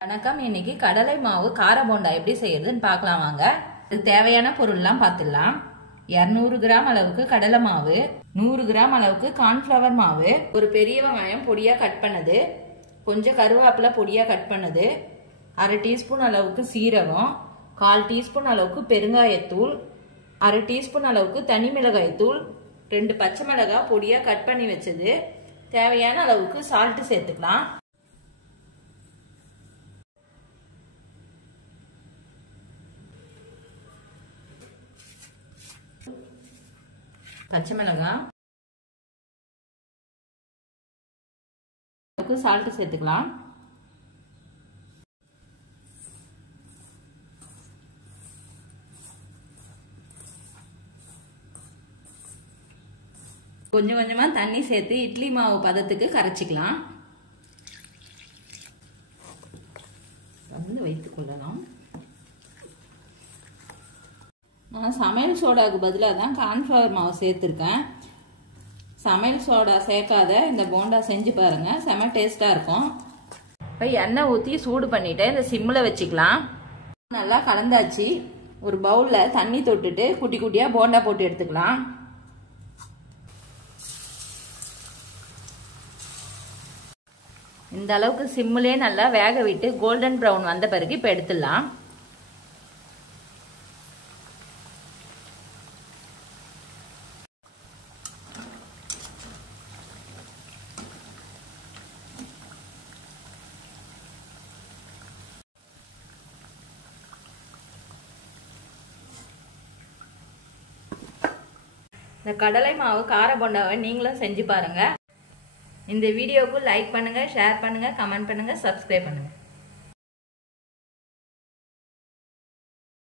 வணக்கம். இன்னைக்கு கடலை மாவு கார போண்டா எப்படி செய்யறதுன்னு பார்க்கலாம் வாங்க. இதுக்கு தேவையான பொருள்லாம் பார்த்துடலாம். 200 கிராம் அளவுக்கு கடலை மாவு, 100 கிராம் அளவுக்கு கார்ன்ஃப்ளவர் மாவு, ஒரு பெரிய வெங்காயம் பொடியா கட் பண்ணது, கொஞ்சம் கருவேப்பிலை பொடியா கட் பண்ணது, 1/2 டீஸ்பூன் அளவுக்கு சீரகம், 1/4 டீஸ்பூன் அளவுக்கு பெருங்காயத்தூள், 1/2 டீஸ்பூன் அளவுக்கு தனி மிளகாய் தூள், 2 பச்சை மிளகாய் பொடியா கட் பண்ணி வச்சது, தேவையான அளவுக்கு சால்ட் சேர்த்துக்கலாம். பச்சை மிளகாய், சால்ட் சேர்த்துக்கலாம். கொஞ்சம் கொஞ்சமா தண்ணி சேர்த்து இட்லி மாவு பதத்துக்கு கரைச்சிக்கலாம். வைத்துக் கொள்ளலாம். நான் சமையல் சோடாவுக்கு பதிலாக தான் கார்ன்ஃப்ளவர் மாவு சேர்த்துருக்கேன். சமையல் சோடா சேர்க்காத இந்த போண்டா செஞ்சு பாருங்க, செம டேஸ்டா இருக்கும். இப்போ எண்ணெய் ஊற்றி சூடு பண்ணிட்டு இந்த சிம்மில் வச்சுக்கலாம். நல்லா கலந்தாச்சு. ஒரு பவுலில் தண்ணி தொட்டுட்டு குட்டி குட்டியாக போண்டா போட்டு எடுத்துக்கலாம். இந்த அளவுக்கு சிம்மிலே நல்லா வேக விட்டு கோல்டன் ப்ரௌன் வந்த பிறகு இப்போ எடுத்துடலாம். இந்த கடலை மாவு கார போண்டாவை நீங்களும் செஞ்சு பாருங்க. இந்த வீடியோவுக்கு லைக் பண்ணுங்க, ஷேர் பண்ணுங்க, கமெண்ட் பண்ணுங்க, சப்ஸ்கிரைப் பண்ணுங்க.